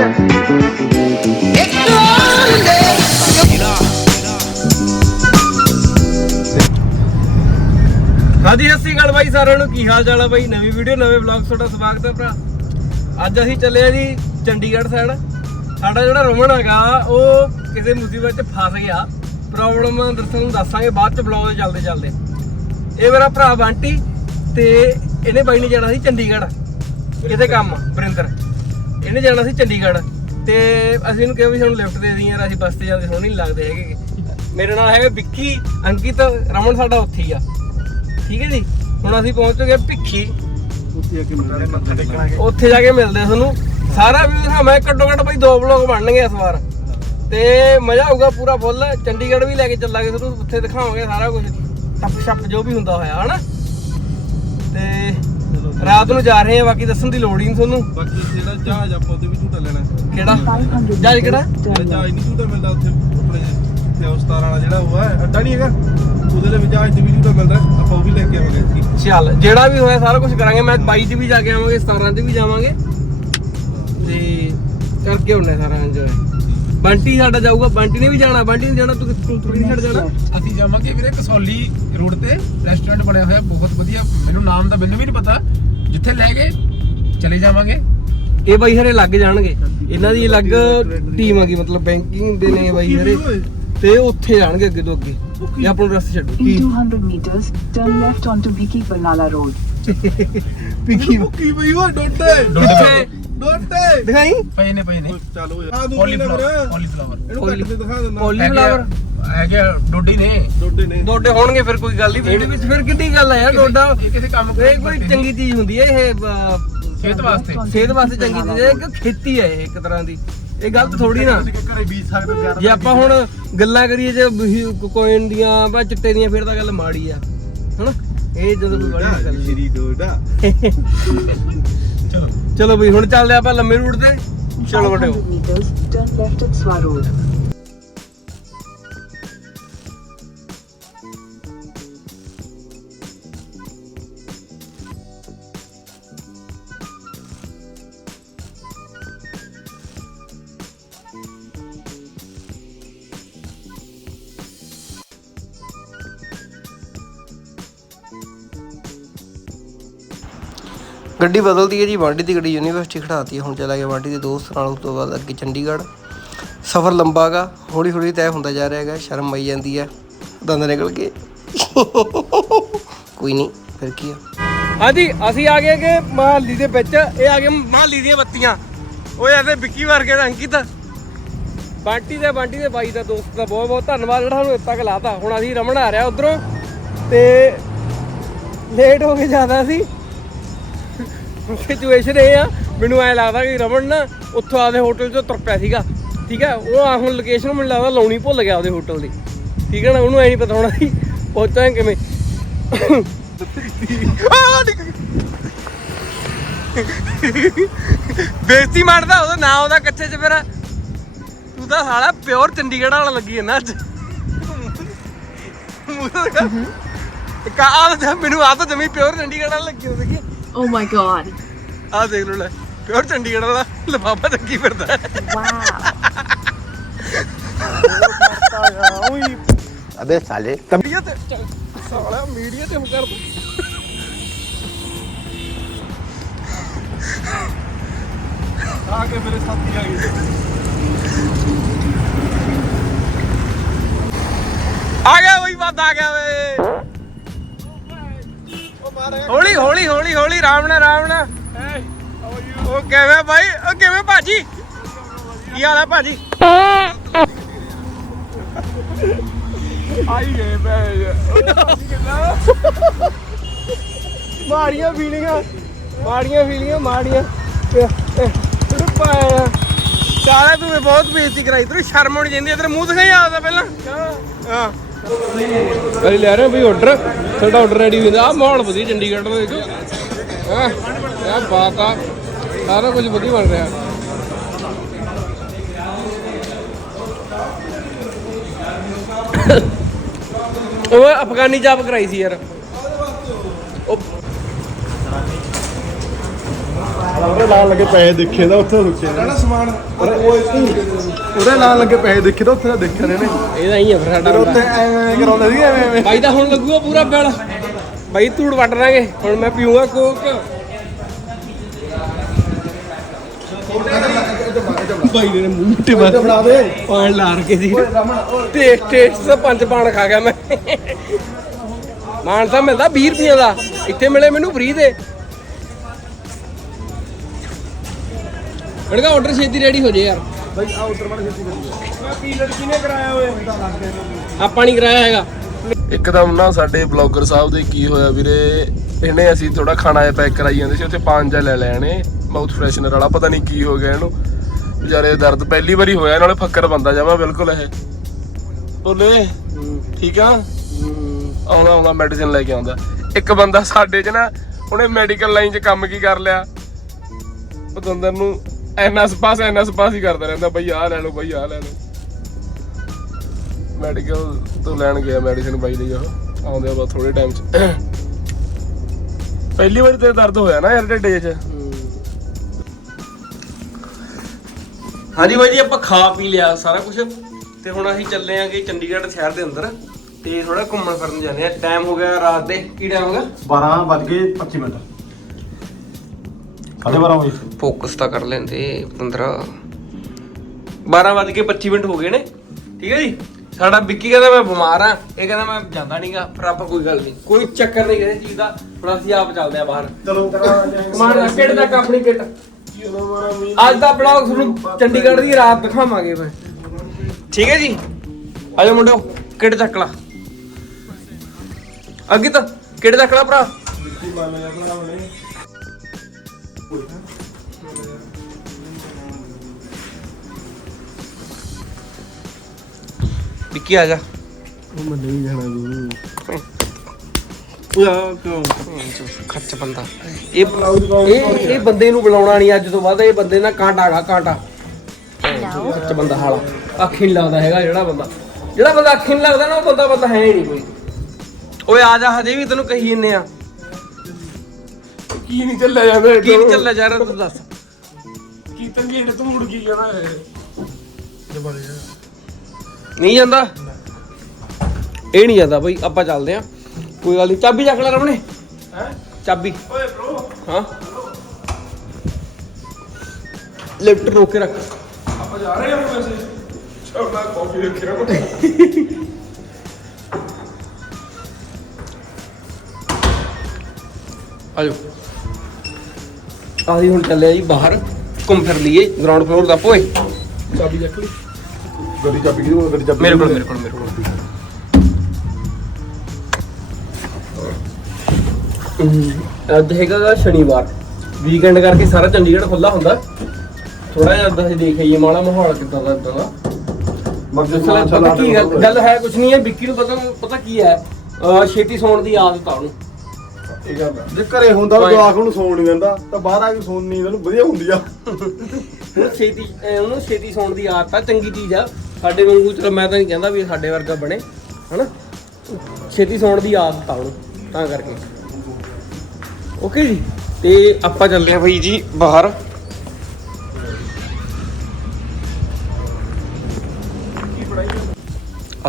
ਹਾਂਜੀ, ਸਤਿ ਸ਼੍ਰੀ ਅਕਾਲ ਬਾਈ ਸਾਰਿਆਂ ਨੂੰ। ਕੀ ਹਾਲ ਚਾਲ ਆ ਬਾਈ? ਨਵੀਂ ਵੀਡੀਓ, ਨਵੇਂ ਵਲੌਗ ਤੁਹਾਡਾ ਸਵਾਗਤ ਹੈ ਭਰਾ। ਅੱਜ ਅਸੀਂ ਚੱਲੇ ਆ ਜੀ ਚੰਡੀਗੜ੍ਹ ਸਾਈਡ। ਸਾਡਾ ਜਿਹੜਾ ਰਮਨ ਹੈਗਾ, ਉਹ ਕਿਸੇ ਮੁਸੀਬਤ 'ਚ ਫਸ ਗਿਆ। ਪ੍ਰੋਬਲਮ ਦੱਸਣ ਨੂੰ ਦੱਸਾਂਗੇ, ਬਾਅਦ 'ਚ ਵਲੌਗ 'ਚ ਚੱਲਦੇ ਚੱਲਦੇ। ਇਹ ਮੇਰਾ ਭਰਾ ਬੰਟੀ ਤੇ ਇਹਨੇ ਬਾਈ ਨੇ ਜਾਣਾ ਸੀ ਚੰਡੀਗੜ੍ਹ। ਕਿਤੇ ਕੰਮ, ਵਰਿੰਦਰ। ਇਹਨੇ ਜਾਣਾ ਸੀ ਚੰਡੀਗੜ੍ਹ ਤੇ ਅਸੀਂ ਇਹਨੂੰ ਕਿਹਾ ਵੀ ਸਾਨੂੰ ਲਿਫਟ ਦੇ ਦੀ ਯਾਰ ਅਸੀਂ ਬੱਸ ਤੇ ਜਾਂਦੇ ਸੋਹਣੇ ਨਹੀਂ ਲੱਗਦੇ ਹੈਗੇ ਮੇਰੇ ਨਾਲ ਹੈਗਾ ਵਿੱਕੀ ਅੰਕਿਤ ਰਮਨ ਸਾਡਾ ਉੱਥੇ ਹੀ ਆ। ਠੀਕ ਹੈ ਜੀ? ਹੁਣ ਅਸੀਂ ਪਹੁੰਚ ਚੁੱਕੇ ਹਾਂ ਭਿੱਖੀ ਉੱਥੇ ਜਾ ਕੇ ਮਿਲਦੇ ਆ ਤੁਹਾਨੂੰ। ਸਾਰਾ ਵੀ ਦਿਖਾਵਾਂ ਘੱਟੋ ਘੱਟ ਬਈ ਦੋ ਵਲੋਗ ਬਣਨਗੇ ਇਸ ਵਾਰ। ਤੇ ਮਜ਼ਾ ਆਊਗਾ ਪੂਰਾ ਫੁੱਲ। ਚੰਡੀਗੜ੍ਹ ਵੀ ਲੈ ਕੇ ਚੱਲਾਂਗੇ ਤੁਹਾਨੂੰ ਉੱਥੇ ਦਿਖਾਵਾਂਗੇ ਸਾਰਾ ਕੁਝ ਟੱਪ ਛੱਪ ਜੋ ਵੀ ਹੁੰਦਾ ਹੋਇਆ ਹਨਾ? ਤੇ ਰਾਤ ਨੂੰ ਜਾ ਰਹੇ ਆ ਬਾਕੀ ਦੱਸਣ ਦੀ ਲੋੜ ਹੀ ਨਹੀਂ ਤੁਹਾਨੂੰ। ਬਾਕੀ ਜਿਹੜਾ ਜਹਾਜ਼ ਆਪਾਂ ਉਹਦੇ ਵੀ ਝੂਟਾ ਲੈਣਾ ਕਿਹੜਾ? ਜਹਾਜ਼ ਕਿਹੜਾ? ਜਿਹੜਾ ਜਹਾਜ਼ ਨਹੀਂ ਝੂਟਾ ਮਿਲਦਾ ਉੱਥੇ ਆਪਣੇ ਤੇ ਉਸ ਤਾਰ ਵਾਲਾ ਜਿਹੜਾ ਉਹ ਹੈ ਅੱਡਾ ਨਹੀਂ ਹੈਗਾ? ਉਹਦੇ ਦੇ ਵਿੱਚ ਜਹਾਜ਼ ਤੇ ਵੀ ਝੂਟਾ ਮਿਲਦਾ ਆਪਾਂ ਉਹ ਵੀ ਲੈ ਕੇ ਆਵਾਂਗੇ ਚੱਲ ਜਿਹੜਾ ਵੀ ਹੋਇਆ ਸਾਰਾ ਕੁਝ ਕਰਾਂਗੇ ਮੈਂ 22 ਤੇ ਵੀ ਜਾ ਕੇ ਆਵਾਂਗੇ 17 ਤੇ ਵੀ ਜਾਵਾਂਗੇ। ਤੇ ਕਰਕੇ ਹੁੰਨੇ ਸਾਰਾ ਇੰਜੋਏ ਬੰਟੀ ਸਾਡਾ ਜਾਊਗਾ ਬੰਟੀ ਨੇ ਵੀ ਜਾਣਾ ਬੰਟੀ ਨੇ ਜਾਣਾ ਤੂੰ ਤੂੰ ਤੂੰ ਕਿਹੜੀ ਸਾਈਡ ਜਾਣਾ? ਅਸੀਂ ਜਾਵਾਂਗੇ ਵੀਰੇ ਕਸੌਲੀ ਰੋਡ ਤੇ ਰੈਸਟੋਰੈਂਟ ਬਣਿਆ ਹੋਇਆ ਬਹੁਤ ਵਧੀਆ ਮੈਨੂੰ ਨਾਮ ਦਾ ਮੈਨੂੰ ਵੀ ਨਹੀਂ ਪਤਾ ਜਿੱਥੇ ਲੈ ਗਏ ਚਲੇ ਜਾਵਾਂਗੇ। ਇਹ ਬਾਈ ਹਰੇ ਲੱਗ ਜਾਣਗੇ। ਇਹਨਾਂ ਦੀ ਅਲੱਗ ਟੀਮ ਹੈਗੀ ਮਤਲਬ ਬੈਂਕਿੰਗ ਦੇ ਨੇ ਬਾਈ ਹਰੇ। ਤੇ ਉੱਥੇ ਜਾਣਗੇ ਅੱਗੇ ਤੋਂ ਅੱਗੇ। ਇਹ ਆਪਾਂ ਨੂੰ ਰਸਤੇ ਛੱਡੋ। In Ki 200 meters, turn left onto Vicky Bernala Road. ਪਿੱਕੀ ਕੀ ਬਈ ਉਹ ਡੋਡੇ। ਕਿੱਥੇ ਡੋਡੇ ਦਿਖਾਈ? ਪਏ ਨੇ ਪਏ ਨੇ। ਚਲੋ ਯਾਰ ਆ ਦੂਜੀ ਪੋਲੀਫਲਾਵਰ ਨੰਬਰ ਪੋਲੀਫਲਾਵਰ ਇਹਨੂੰ ਕੱਟ ਕੇ ਦਿਖਾ ਦਿੰਦਾ। ਪੋਲੀ ਫਲਾਵਰ ਹੈਗੇ ਡੋਡੀ ਨੇ। ਡੋਡੇ ਨੇ। ਡੋਡੇ ਹੋਣਗੇ ਫਿਰ ਕੋਈ ਗੱਲ ਨਹੀਂ ਇਹਦੇ ਵਿੱਚ ਫਿਰ ਕਿੱਡੀ ਗੱਲ ਆ ਯਾਰ ਡੋਡਾ। ਇਹ ਕਿਸੇ ਕੰਮ ਇਹ ਕੋਈ ਚੰਗੀ ਚੀਜ਼ ਹੁੰਦੀ ਹੈ ਇਹ ਅਹ, ਸਿਹਤ ਵਾਸਤੇ। ਸਿਹਤ ਵਾਸਤੇ ਚੰਗੀ ਚੀਜ਼ ਹੈ ਕਿ ਖੇਤੀ ਹੈ ਇਹ ਇੱਕ ਤਰ੍ਹਾਂ ਦੀ। ਇਹ ਗਲਤ ਥੋੜੀ ਨਾ। ਤੁਸੀਂ ਘਰੇ ਬੀਜ ਸਕਦੇ ਹੋ ਯਾਰ ਜੇ ਆਪਾਂ ਹੁਣ ਗੱਲਾਂ ਕਰੀਏ ਜੇ ਕੋਇਨ ਦੀਆਂ ਬਾ ਚਿੱਟੇ ਦੀਆਂ ਫਿਰ ਤਾਂ ਗੱਲ ਮਾੜੀ ਆ। ਹਨਾ? ਇਹ ਜਦੋਂ ਕੋਈ ਬੜੀ ਗੱਲ ਨਹੀਂ ਸ਼੍ਰੀ ਡੋਡਾ। ਚਲੋ। ਚਲੋ ਬਈ ਹੁਣ ਚੱਲਦੇ ਆਪਾਂ ਲੰਮੇ ਰੂਟ ਤੇ। ਚਲੋ 500 meters, turn left at ਗੱਡੀ ਬਦਲਦੀ ਹੈ ਜੀ ਵਾਂਡੀ ਦੀ ਗੱਡੀ ਯੂਨੀਵਰਸਿਟੀ ਖੜਾਤੀ ਹੈ, ਹੁਣ ਚਲਾ ਗਿਆ ਵਾਂਡੀ ਦੇ ਦੋਸਤ ਨਾਲ, ਉਸ ਤੋਂ ਬਾਅਦ ਅੱਗੇ ਚੰਡੀਗੜ੍ਹ। ਸਫ਼ਰ ਲੰਬਾ ਗਾ ਹੌਲੀ ਹੌਲੀ ਤੈਅ ਹੁੰਦਾ ਜਾ ਰਿਹਾ ਹੈਗਾ ਸ਼ਰਮ ਆਈ ਜਾਂਦੀ ਹੈ, ਦੰਦ ਨਿਕਲ ਗਏ। ਕੋਈ ਨਹੀਂ, ਫਿਰ ਕੀ ਆ? ਹਾਂਜੀ, ਅਸੀਂ ਆ ਗਏ ਕਿ ਮਹਾਲੀ ਦੇ ਵਿੱਚ, ਇਹ ਆ ਗਏ ਮਹਾਲੀ ਦੀਆਂ ਬੱਤੀਆਂ। ਓਏ ਇਹਦੇ ਵਿੱਕੀ ਵਰਗੇ ਦਾ ਅੰਕਿਤ। ਬਾਂਟੀ ਦੇ ਬਾਂਟੀ ਦੇ ਬਾਈ ਦਾ ਦੋਸਤ ਦਾ ਬਹੁਤ ਬਹੁਤ ਧੰਨਵਾਦ, ਜਿਹੜਾ ਸਾਨੂੰ ਇੱਥੇ ਤੱਕ ਲਾਤਾ। ਹੁਣ ਅਸੀਂ ਰਮਣ ਆ ਰਿਹਾ ਉਧਰੋਂ, ਤੇ ਲੇਟ ਹੋ ਕੇ ਜ਼ਿਆਦਾ ਸੀ। ਸਿਚੁਏਸ਼ਨ ਇਹ ਆ, ਮੈਨੂੰ ਐ ਲੱਗਦਾ ਕਿ ਰਮਨ ਨਾ ਉੱਥੋਂ ਆਦੇ ਹੋਟਲ ਚੋਂ ਤੁਰ ਪਿਆ ਸੀਗਾ, ਠੀਕ ਹੈ? ਉਹ ਆ ਹੁਣ ਲੋਕੇਸ਼ਨ ਮੈਨੂੰ ਲੱਗਦਾ ਲਾਉਣੀ ਭੁੱਲ ਗਿਆ ਉਹਦੇ ਹੋਟਲ ਦੀ, ਠੀਕ ਹੈ ਨਾ? ਉਹਨੂੰ ਐ ਨਹੀਂ ਪਤਾ ਹੋਣਾ ਸੀ ਪਹੁੰਚਾਂ ਕਿਵੇਂ। ਆਹ ਨਿਕਲ ਗਈ। ਬੇਇੱਜ਼ਤੀ ਮਾਰਦਾ, ਉਹਦਾ ਨਾਂ ਉਹਦਾ ਕੱਚੇ ਚ ਫਿਰ। ਤੂੰ ਤਾਂ ਸਾਲਾ ਪਿਓਰ ਚੰਡੀਗੜ੍ਹ ਵਾਲਾ ਲੱਗੀ ਹੈ ਨਾ ਅੱਜ। ਮੂੰਹ ਤੋਂ ਇੱਕ ਆਹ ਮੈਨੂੰ ਆ ਤਾਂ ਜਮੀ ਪਿਓਰ ਚੰਡੀਗੜ੍ਹ ਵਾਲਾ ਲੱਗੀ ਹੋ ਕੀ Oh my god. ਆਹ ਦੇਖ ਲੋ ਲੈ। ਪਿਓਰ ਚੰਡੀਗੜ੍ਹ ਵਾਲਾ ਲਫਾਫਾ ਚੱਕੀ ਫਿਰਦਾ। ਹੈ Wow. ਅਬੇ ਸਾਲੇ ਮੀਡੀਆ ਤੇ ਚੱਲ ਸਾਲਾ ਮੀਡੀਆ ਤੇ ਹੋ ਕਰ ਦੂੰ। ਆ ਕੇ ਮੇਰੇ ਸਾਥੀ ਆ ਗਏ। ਆ ਗਿਆ ਬਈ ਬਾਦ ਆ ਗਿਆ ਵੇ ਉਹ ਹੌਲੀ ਹੌਲੀ ਹੌਲੀ ਹੌਲੀ ਰਾਮ ਨਾਲ ਰਾਮ ਨਾਲ। ਉਹ ਕਿਵੇਂ ਭਾਈ? ਉਹ ਕਿਵੇਂ ਭਾਜੀ? ਕੀ ਹਾਲ ਹੈ ਭਾਜੀ? ਆਈ ਗਏ ਮਾੜੀਆਂ ਫੀਲਿੰਗਾਂ ਮਾੜੀਆਂ ਫੀਲਿੰਗਾਂ ਮਾੜੀਆਂ। ਪਾਇਆ ਸਾਲਾ ਤੂੰ ਬਹੁਤ ਬੇਇੱਜ਼ਤੀ ਕਰਾਈ। ਤੇਰੀ ਸ਼ਰਮ ਆਉਣੀ ਚਾਹੀਦੀ ਤੇਰੇ ਮੂੰਹ ਦਿਖਾਈ ਆਦਾ ਪਹਿਲਾਂ। ਹਾਂ। ਕਰੀ ਲੈ ਰਹੇ ਬਈ ਆਰਡਰ ਸਾਡਾ ਆਰਡਰ ਰੈਡੀ ਹੁੰਦਾ। ਆ ਮਾਹੌਲ ਵਧੀਆ ਚੰਡੀਗੜ੍ਹ ਦਾ ਦੇਖੋ ਹਾਂ, ਇਹ ਬਾਤ ਆ। ਸਾਰਾ ਕੁਝ ਵਧੀਆ ਬਣ ਰਿਹਾ। ਉਹ ਅਫਗਾਨੀ ਜਾਪ ਕਰਾਈ ਸੀ ਯਾਰ। ਉਹਦੇ ਨਾਲ ਲੱਗੇ ਪੈਸੇ ਦੇਖੇ ਦਾ ਉੱਥੇ ਰੁਕੇ ਨੇ। ਸਮਾਨ। ਉਹਦੇ ਨਾਲ ਲੱਗੇ ਪੈਸੇ ਦੇਖੇ ਤਾਂ ਉੱਥੇ ਦੇਖੇ ਨੇ। ਇਹਦਾ ਹੀ ਆ ਫਿਰ ਸਾਡਾ ਫਿਰ ਉੱਥੇ ਐਵੇਂ ਕਰਾਉਂਦੇ ਸੀ ਐਵੇਂ ਐਵੇਂ। ਬਾਈ ਦਾ ਹੁਣ ਲੱਗੂਗਾ ਪੂਰਾ ਬਿੱਲ ਬਾਈ ਧੂੜ ਵੱਟ ਲਾਂਗੇ। ਹੁਣ ਮੈਂ ਪੀਊਂਗਾ ਕੋਕ। ਬਾਈ ਨੇ ਮੂੰਹ ਤੇ ਬਸ ਬਣਾ ਦੇ। ਪਾਣ ਲਾ ਰਕੇ ਸੀ। ਟੇਸਟ ਟੇਸਟ ਦਾ ਪੰਜ ਪਾਣ ਖਾ ਗਿਆ ਮੈਂ। ਮਾਨ ਸਾਹਿਬ ਮਿਲਦਾ 20 ਰੁਪਏ ਦਾ। ਇੱਥੇ ਮਿਲੇ ਮੈਨੂੰ ਫ੍ਰੀ ਦੇ। ਅੜਗਾ ਆਰਡਰ ਛੇਤੀ ਰੈਡੀ ਹੋ ਜੇ ਯਾਰ। ਬਾਈ ਆ ਉੱਤਰ ਮੜ ਛੇਤੀ ਕਰੀ ਮੈਂ ਪੀ ਲੜਕੀ ਨੇ ਕਰਾਇਆ ਓਏ? ਆਪਾਂ ਨਹੀਂ ਕਰਾਇਆ ਹੈਗਾ। ਇੱਕਦਮ ਨਾ ਸਾਡੇ ਬਲੌਗਰ ਸਾਹਿਬ ਦੇ ਕੀ ਹੋਇਆ ਵੀਰੇ? ਇਹਨੇ ਅਸੀਂ ਥੋੜਾ ਖਾਣਾ ਜਿਹਾ ਪੈਕ ਕਰਾਈ ਜਾਂਦੇ ਸੀ ਉੱਥੇ ਪਾਨ ਜਿਹਾ ਲੈ ਲੈਣੇ ਮਾਊਥ ਫਰੈਸ਼ਨਰ ਵਾਲਾ ਪਤਾ ਨਹੀਂ ਕੀ ਹੋ ਗਿਆ ਇਹਨੂੰ। ਵਿਚਾਰੇ ਦਰਦ ਪਹਿਲੀ ਵਾਰੀ ਹੋਇਆ ਨਾਲੇ ਫੱਕਰ ਬੰਦਾ ਜਾਵਾ ਬਿਲਕੁਲ ਇਹ। ਬੋਲੇ ਠੀਕ ਆ? ਆਉਣਾ ਆਉਣਾ ਮੈਡੀਸਿਨ ਲੈ ਕੇ ਆਉਂਦਾ। ਇੱਕ ਬੰਦਾ ਸਾਡੇ 'ਚ ਨਾ ਉਹਨੇ ਮੈਡੀਕਲ ਲਾਈਨ 'ਚ ਕੰਮ ਕੀ ਕਰ ਲਿਆ? ਪਤੰਦਰ ਨੂੰ ਐਨਐਸ ਪਾਸ ਐਨਐਸ ਪਾਸ ਹੀ ਕਰਦਾ ਰਹਿੰਦਾ ਬਈ ਆਹ ਲੈ ਲਓ ਬਈ ਆਹ ਲੈ ਲਓ। ਮੈਡੀਕਲ ਤੋਂ ਲੈਣ ਗਿਆ ਮੈਡੀਸਿਨ ਬਾਈ ਲਈ ਉਹ ਆਉਂਦੇ ਆ ਬਸ ਥੋੜੇ ਟਾਈਮ 'ਚ। ਪਹਿਲੀ ਵਾਰੀ ਤੇ ਦਰਦ ਹੋਇਆ ਨਾ ਯਾਰ ਢਿੱਡੇ 'ਚ ਹਾਂਜੀ ਬਾਈ ਜੀ ਆਪਾਂ ਖਾ ਪੀ ਲਿਆ ਸਾਰਾ ਕੁਝ ਤੇ ਹੁਣ ਅਸੀਂ ਚੱਲੇ ਆਂਗੇ ਚੰਡੀਗੜ੍ਹ ਸ਼ਹਿਰ ਦੇ ਅੰਦਰ। ਤੇ ਥੋੜਾ ਘੁੰਮਣ ਫਿਰਨ ਜਾਂਦੇ ਆ। ਟਾਈਮ ਹੋ ਗਿਆ ਰਾਤ ਦੇ ਕੀ ਟਾਈਮ ਹੋ ਗਿਆ? 12 ਵੱਜ ਕੇ 25 ਮਿੰਟ। ਸਾਢੇ 12 ਵਜੇ। ਫੋਕਸ ਤਾਂ ਕਰ ਲੈਂਦੇ 15 12 ਵੱਜ ਕੇ 25 ਮਿੰਟ ਹੋ ਗਏ ਨੇ। ਠੀਕ ਹੈ ਜੀ? ਸਾਡਾ ਵਿੱਕੀ ਕਹਿੰਦਾ ਮੈਂ ਬਿਮਾਰ ਆ ਇਹ ਕਹਿੰਦਾ ਮੈਂ ਜਾਂਦਾ ਨਹੀਂਗਾ ਪਰ ਆਪਾਂ ਕੋਈ ਗੱਲ ਨਹੀਂ। ਕੋਈ ਚੱਕਰ ਨਹੀਂ ਕਿਸੇ ਚੀਜ਼ ਦਾ ਹੁਣ ਅਸੀਂ ਆਪ ਚੱਲਦੇ ਆ ਬਾਹਰ। ਚਲੋ। ਮਾਰ ਕਿੱਟ ਤੱਕ ਆਪਣੀ ਕਿੱਟ ਅੱਜ ਦਾ ਬਲੌਗ ਤੁਹਾਨੂੰ ਚੰਡੀਗੜ੍ਹ ਦੀ ਰਾਤ ਦਿਖਾਵਾਂਗੇ ਮੈਂ। ਠੀਕ ਹੈ ਜੀ? ਆਜੋ ਮੁੰਡਿਓ ਕਿੱਟ ਚੱਕ ਲਾ? ਅੱਗੇ ਤਾਂ ਕਿੱਟ ਚੱਕ ਲਾ ਭਰਾ? ਵਿੱਕੀ ਆ ਜਾ। ਉਹ ਮੈਂ ਨਹੀਂ ਜਾਣਾ ਜੀ। ਉਹ ਕਿਉਂ? ਖੱਚ ਬੰਦਾ। ਇਹ ਇਹ ਇਹ ਬੰਦੇ ਨੂੰ ਬੁਲਾਉਣਾ ਨਹੀਂ ਅੱਜ ਤੋਂ ਬਾਅਦ ਇਹ ਬੰਦੇ ਨਾਲ ਕਾਂਟਾ ਹੈਗਾ ਕਾਂਟਾ। ਖੱਚ ਬੰਦਾ ਹਾਲਾ। ਅੱਖੀ ਨਹੀਂ ਲੱਗਦਾ ਹੈਗਾ ਜਿਹੜਾ ਬੰਦਾ। ਜਿਹੜਾ ਬੰਦਾ ਅੱਖੀ ਨਹੀਂ ਲੱਗਦਾ ਨਾ ਉਹ ਬੰਦਾ ਬੰਦਾ ਹੈ ਹੀ ਨਹੀਂ ਕੋਈ। ਓਏ ਆ ਜਾ ਹਜੇ ਵੀ ਤੈਨੂੰ ਕਹੀ ਜੰਨੇ ਆ। ਕੀ ਨਹੀਂ ਚੱਲਿਆ ਜਾਂਦਾ ਕੀ ਨੀ ਚੱਲਿਆ ਜਾ ਰਿਹਾ ਤੂੰ ਦੱਸ। ਕੀਰਤਨ ਜੀ ਇਹਨੇ ਤੂੰ ਮੁੜ ਕੀ ਜਾਣਾ ਹੈ ਨਹੀਂ ਜਾਂਦਾ? ਇਹ ਨਹੀਂ ਜਾਂਦਾ ਬਈ ਆਪਾਂ ਚੱਲਦੇ ਆ ਕੋਈ ਗੱਲ ਨਹੀਂ ਚਾਬੀ ਚੱਕ ਲੈ ਰਮਣੇ। ਹੈ? ਚਾਬੀ। ਓਏ ਬ్రో ਹਾਂ। ਲਿਫਟ ਰੋਕ ਕੇ ਰੱਖ। ਆਪਾਂ ਜਾ ਰਹੇ ਹਾਂ ਵੈਸੇ। ਚੌੜਾ ਕਾਫੀ ਰੱਖਿਆ ਆਜੋ ਆਹੀ ਹੁਣ ਚੱਲਿਆ ਜੀ ਬਾਹਰ ਘੁੰਮ ਫਿਰ ਲਈਏ ਗਰਾਊਂਡ ਫਲੋਰ ਦਾ ਪੋਏ। ਚਾਬੀ ਚੱਕ ਲਈ। ਗੱਡੀ ਚਾਬੀ ਕਿਹਦੀ ਕੋਲ? ਗੱਡੀ ਚਾਬੀ ਮੇਰੇ ਕੋਲ ਮੇਰੇ ਕੋਲ ਮੇਰੇ ਕੋਲ। ਅੱਜ ਹੈਗਾ ਸ਼ਨੀਵਾਰ। ਵੀਕਐਂਡ ਕਰਕੇ ਸਾਰਾ ਚੰਡੀਗੜ੍ਹ ਖੁੱਲਾ ਹੁੰਦਾ। ਥੋੜਾ ਜਿਹਾ ਅੱਧਾ ਅਸੀਂ ਦੇਖ ਆਈਏ ਮਾੜਾ ਮਾਹੌਲ ਕਿੱਦਾਂ ਦਾ ਇਦਾਂ ਦਾ। ਪਤਾ ਕੀ ਗੱਲ ਹੈ ਕੁਛ ਨਹੀਂ ਹੈ ਵਿੱਕੀ ਨੂੰ ਪਤਾ ਪਤਾ ਕੀ ਹੈ? ਛੇਤੀ ਸੌਣ ਦੀ ਆਦਤ ਆ ਉਹਨੂੰ। ਇਹ ਗੱਲ ਆ। ਜੇ ਘਰੇ ਹੁੰਦਾ ਤਾਂ ਜਵਾਕ ਨੂੰ ਸੌਣ ਨਹੀਂ ਦਿੰਦਾ ਤਾਂ ਬਾਹਰ ਆ ਕੇ ਸੌਣ ਨਹੀਂ ਇਹਨੂੰ ਵਧੀਆ ਹੁੰਦੀ ਆ। ਉਹਨੂੰ ਛੇਤੀ ਅਹ ਉਹਨੂੰ ਛੇਤੀ ਸੌਣ ਦੀ ਆਦਤ ਆ ਚੰਗੀ ਚੀਜ਼ ਆ। ਸਾਡੇ ਵਾਂਗੂ ਚਲੋ ਮੈਂ ਤਾਂ ਨਹੀਂ ਕਹਿੰਦਾ ਵੀ ਸਾਡੇ ਵਰਗਾ ਬਣੇ ਹਨਾ? ਛੇਤੀ ਸੌਣ ਦੀ ਆਦਤ ਆ ਉਹਨੂੰ ਤਾਂ ਕਰਕੇ। ਓਕੇ ਜੀ ਤੇ ਆਪਾਂ ਚੱਲਦੇ ਆ ਬਈ ਜੀ ਬਾਹਰ।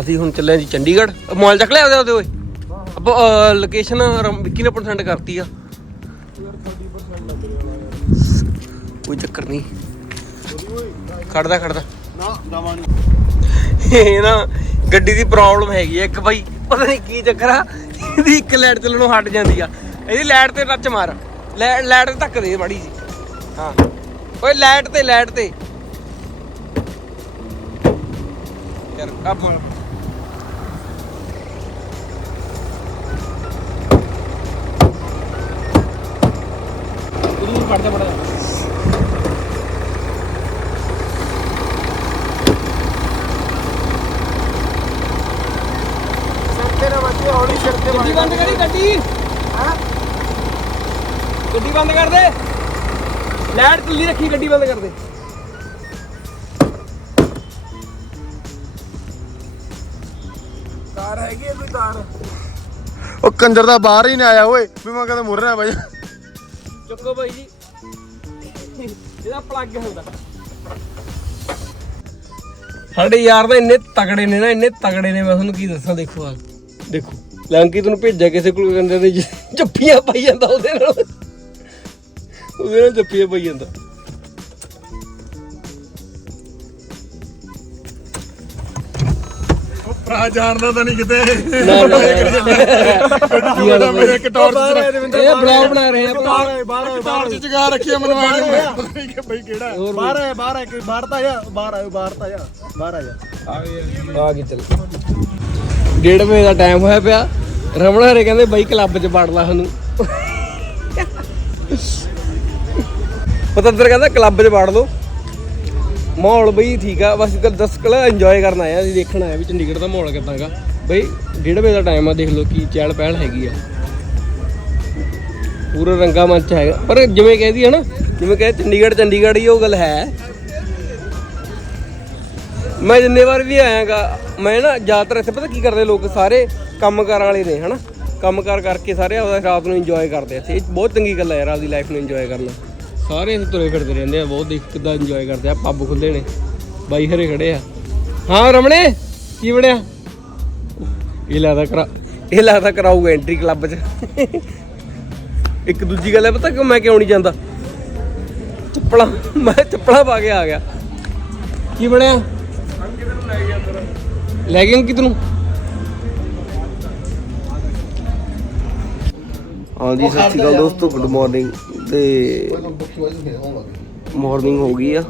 ਅਸੀਂ ਹੁਣ ਚੱਲੇ ਆ ਜੀ ਚੰਡੀਗੜ੍ਹ। ਮੋਬਾਈਲ ਚੱਕ ਲਿਆ ਉਹਦੇ ਉਹਦੇ ਓਏ। ਲੋਕੇਸ਼ਨ ਵਿੱਕੀ ਨੇ ਪਰਸੈਂਟ ਕਰਤੀ ਆ। ਕੋਈ ਚੱਕਰ ਨਹੀਂ। ਖੜਦਾ ਖੜਦਾ। ਨਾ ਦਵਾ ਇਹ ਨਾ ਗੱਡੀ ਦੀ ਪ੍ਰੋਬਲਮ ਹੈਗੀ ਆ ਇੱਕ ਬਾਈ। ਪਤਾ ਨਹੀਂ ਕੀ ਚੱਕਰ ਆ, ਇਹਦੀ ਇੱਕ ਲਾਈਟ ਚੱਲਣੋਂ ਹਟ ਜਾਂਦੀ ਆ। ਇਹਦੀ ਲਾਈਟ ਤੇ ਟੱਚ ਮਾਰ। ਲਾਈਟ ਲਾਈਟ ਤੇ ਧੱਕ ਦੇ ਮਾੜੀ ਜੀ। ਹਾਂ। ਓਏ ਲਾਈਟ ਤੇ ਲਾਈਟ ਤੇ। ਯਾਰ ਆ ਕੱਢ ਦੇ ਬੜਾ ਤੇਰੇ ਬੱਚੇ ਹੌਲੀ ਸਿਰ ਤੇ ਗੱਡੀ ਬੰਦ ਕਰੀ ਗੱਡੀ। ਹਾਂ? ਗੱਡੀ ਬੰਦ ਕਰ ਦੇ। ਲਾਈਟ ਖੁੱਲੀ ਰੱਖੀ ਗੱਡੀ ਬੰਦ ਕਰ ਦੇ। ਤਾਰ ਹੈਗੀ ਕੋਈ ਤਾਰ? ਉਹ ਕੰਜਰ ਦਾ ਬਾਹਰ ਹੀ ਨਹੀਂ ਆਇਆ ਓਏ। ਵੀ ਮੈਂ ਕਹਿੰਦਾ ਮੁਰ ਰਿਹਾ ਬਾਈ। ਚੁੱਕੋ ਭਾਈ ਜੀ। ਇਹਦਾ ਪਲੱਗ ਹੁੰਦਾ। ਸਾਡੇ ਯਾਰ ਤਾਂ ਇੰਨੇ ਤਗੜੇ ਨੇ ਨਾ, ਇੰਨੇ ਤਗੜੇ ਨੇ, ਮੈਂ ਤੁਹਾਨੂੰ ਕੀ ਦੱਸਾਂ, ਦੇਖੋ ਆ। ਦੇਖੋ, ਲੰਕੀ ਤੁਹਾਨੂੰ ਭੇਜਿਆ ਕਿਸੇ ਕੋਲ, ਕਹਿੰਦੇ ਨੇ ਜੱਫੀਆਂ ਪਾਈ ਜਾਂਦਾ ਉਹਦੇ ਨਾਲ। ਉਹਦੇ ਨਾਲ ਜੱਫੀਆਂ ਪਾਈ ਜਾਂਦਾ। ਭਰਾ ਜਾਣਦਾ ਤਾਂ ਨਹੀਂ ਕਿਤੇ। ਨਾ ਨਾ। ਮੇਰੇ ਇੱਕ ਟੌਰਚ ਇਹ ਬਲੌਗ ਬਣਾ ਰਹੇ ਆ ਬਾਹਰ ਬਾਹਰ ਟੌਰਚ ਜਗਾ ਰੱਖੀ ਆ ਮੈਨੂੰ ਆਣ ਨੂੰ ਪਤਾ ਨਹੀਂ ਕਿ ਬਈ ਕਿਹੜਾ। ਬਾਹਰ ਬਾਹਰ ਕੋਈ ਬਾਹਰ ਤਾਂ ਆ ਬਾਹਰ ਆਇਓ ਬਾਹਰ ਤਾਂ ਆ ਬਾਹਰ ਆ ਜਾ ਆ ਗਈ ਚੱਲ। ਡੇਢ ਵਜੇ ਦਾ ਟਾਈਮ ਹੋਇਆ ਪਿਆ। ਰਮਣ ਹਰੇ ਕਹਿੰਦੇ ਬਾਈ ਕਲੱਬ 'ਚ ਵੜ ਲਾ ਸਾਨੂੰ। ਪਤੰਦਰ ਕਹਿੰਦਾ ਕਲੱਬ 'ਚ ਵੜ ਲਓ ਮਾਹੌਲ ਬਈ ਠੀਕ ਆ, ਬਸ ਇੱਕ ਦਸ ਕਲਾ ਇੰਜੋਏ ਕਰਨ ਆ, ਅਸੀਂ ਦੇਖਣ ਆਇਆ ਵੀ ਚੰਡੀਗੜ੍ਹ ਦਾ ਮਾਹੌਲ ਕਿਦਾਂਗਾ ਬਈ ਡੇਢ ਵਜੇ ਦਾ ਟਾਈਮ ਆ, ਦੇਖ ਲਓ ਕੀ ਚਹਿਲ ਪਹਿਲ ਹੈਗੀ ਆ। ਪੂਰਾ ਰੰਗਾ ਮੰਚ ਹੈਗਾ। ਪਰ ਜਿਵੇਂ ਕਹਿੰਦੀ ਹੈ ਨਾ, ਜਿਵੇਂ ਕਹੇ ਚੰਡੀਗੜ੍ਹ ਚੰਡੀਗੜ੍ਹ ਹੀ ਉਹ ਗੱਲ ਹੈ। ਮੈਂ ਜਿੰਨੇ ਵਾਰ ਵੀ ਆਇਆਗਾ, ਮੈਂ ਨਾ ਜ਼ਿਆਦਾਤਰ ਇੱਥੇ ਪਤਾ ਕੀ ਕਰਦੇ ਲੋਕ, ਸਾਰੇ ਕੰਮਕਾਰਾਂ ਵਾਲੇ ਨੇ, ਹਨਾ? ਕੰਮਕਾਰ ਕਰਕੇ ਸਾਰੇ ਆਪਦਾ ਰਾਤ ਨੂੰ ਇੰਜੋਏ ਕਰਦੇ ਇੱਥੇ। ਇਹ ਬਹੁਤ ਚੰਗੀ ਗੱਲ ਹੈ ਯਾਰ, ਆਪਦੀ ਲਾਈਫ ਨੂੰ ਇੰਜੋਏ ਕਰਨਾ। ਸਾਰੇ ਇੱਥੇ ਤੁਰੇ ਫਿਰਦੇ ਰਹਿੰਦੇ ਆ ਬਹੁਤ ਦੇਖ ਕਿੱਦਾਂ ਇੰਜੋਏ ਕਰਦੇ ਆ ਪੱਬ ਖੁੱਲੇ ਨੇ। ਬਾਈ ਹਰੇ ਖੜੇ ਆ। ਹਾਂ ਰਮਣੇ ਕੀ ਬਣਿਆ? ਇਹ ਲੱਗਦਾ ਕਰਾ ਇਹ ਲੱਗਦਾ ਕਰਾਊਗਾ ਐਂਟਰੀ ਕਲੱਬ 'ਚ। ਇੱਕ ਦੂਜੀ ਗੱਲ ਹੈ ਪਤਾ ਕਿ ਮੈਂ ਕਿਉਂ ਨਹੀਂ ਜਾਂਦਾ? ਚੱਪਲਾਂ ਮੈਂ ਚੱਪਲਾਂ ਪਾ ਕੇ ਆ ਗਿਆ। ਕੀ ਬਣਿਆ? ਲੈ ਗਏ ਹਾਂਜੀ ਸਤਿ ਸ਼੍ਰੀ ਅਕਾਲ ਦੋਸਤੋ ਗੁੱਡ ਮਾਰਨਿੰਗ ਤੇ ਮਾਰਨਿੰਗ ਹੋ ਗਈ ਆ।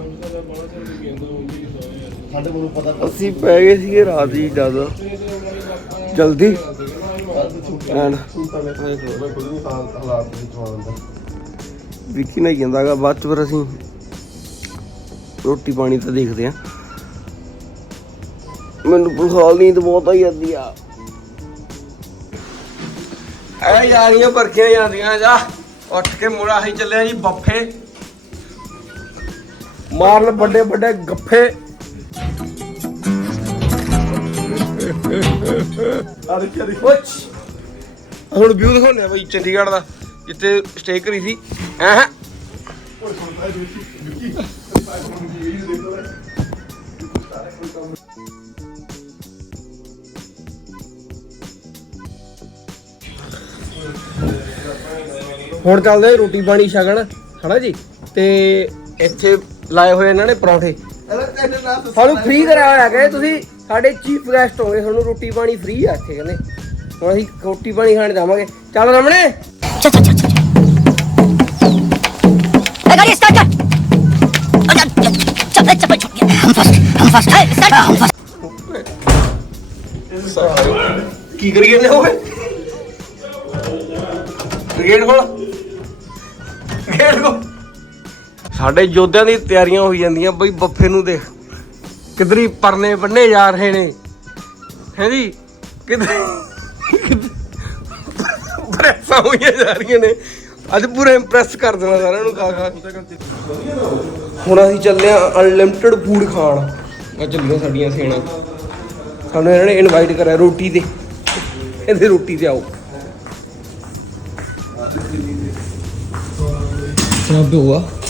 ਅਸੀਂ ਪੈ ਗਏ ਸੀਗੇ ਰਾਤ ਹੀ ਜ਼ਿਆਦਾ ਜਲਦੀ। ਐਨ। ਵਿੱਕੀ ਨਹੀਂ ਜਾਂਦਾਗਾ ਬਾਅਦ ਚ ਫਿਰ ਅਸੀਂ ਰੋਟੀ ਪਾਣੀ ਤਾਂ ਦੇਖਦੇ ਆ। ਮੈਨੂੰ ਬੁਖਾਰ ਨੀਂਦ ਬਹੁਤ ਆਈ ਜਾਂਦੀ ਆ। ਐ ਯਾਰੀਆਂ ਭਰਖੀਆਂ ਜਾਂਦੀਆਂ ਜਾ। ਉੱਠ ਕੇ ਮੁੜਾ ਹੀ ਚੱਲਿਆ ਜੀ, ਬੱਫੇ। ਮਾਰਨ ਵੱਡੇ ਵੱਡੇ ਗੱਫੇ। ਉੱਚ ਹੁਣ ਵਿਊ ਦਿਖਾਉਂਦੇ ਆ ਬਈ ਚੰਡੀਗੜ੍ਹ ਦਾ, ਜਿੱਥੇ ਸਟੇ ਕਰੀ ਸੀ। ਐ ਹੁਣ ਚੱਲਦੇ ਰੋਟੀ ਪਾਣੀ ਛਕਣ ਹਨਾ ਜੀ? ਤੇ ਇੱਥੇ ਲਾਏ ਹੋਏ ਇਹਨਾਂ ਨੇ ਪਰੌਂਠੇ। ਸਾਨੂੰ ਫ੍ਰੀ ਕਰਿਆ ਹੋਇਆ ਕਿ ਤੁਸੀਂ ਸਾਡੇ ਚੀਫ ਗੈਸਟ ਹੋਗੇ ਤੁਹਾਨੂੰ ਰੋਟੀ ਪਾਣੀ ਫ੍ਰੀ ਆ ਇੱਥੇ ਕਹਿੰਦੇ। ਹੁਣ ਅਸੀਂ ਰੋਟੀ ਪਾਣੀ ਖਾਣ ਜਾਵਾਂਗੇ। ਚੱਲ ਰਮਣੇ! ਕੀ ਕਰੀ ਜਾਂਦੇ ਹੋਵੇ ਕ੍ਰਿਕਟ ਕੋਲ? ਗੇਟ ਖੋਲ ਸਾਡੇ ਯੋਧਿਆਂ ਦੀ ਤਿਆਰੀਆਂ ਹੋਈ ਜਾਂਦੀਆਂ, ਬਈ ਬੱਫੇ ਨੂੰ ਦੇਖ। ਕਿਧਰੀ ਪਰਨੇ ਬੰਨੇ ਜਾ ਰਹੇ ਨੇ। ਹੈ ਜੀ? ਕਿਧਰ ਪ੍ਰੈਸਾਂ ਹੋਈਆਂ ਜਾ ਰਹੀਆਂ ਨੇ। ਅੱਜ ਪੂਰਾ ਇੰਪ੍ਰੈਸ ਕਰ ਦੇਣਾ ਸਾਰਿਆਂ ਨੂੰ ਖਾ ਖਾ ਹੁਣ ਅਸੀਂ ਚੱਲੇ ਆ ਅਨਲਿਮਟਿਡ ਫੂਡ ਖਾਣ। ਆ ਚੱਲੀਆਂ ਸਾਡੀਆਂ ਸੇਣਾ। ਸਾਨੂੰ ਇਹਨਾਂ ਨੇ ਇਨਵਾਈਟ ਕਰਿਆ ਰੋਟੀ ਤੇ। ਕਹਿੰਦੇ ਰੋਟੀ ਤੇ ਆਓ। Głośno było.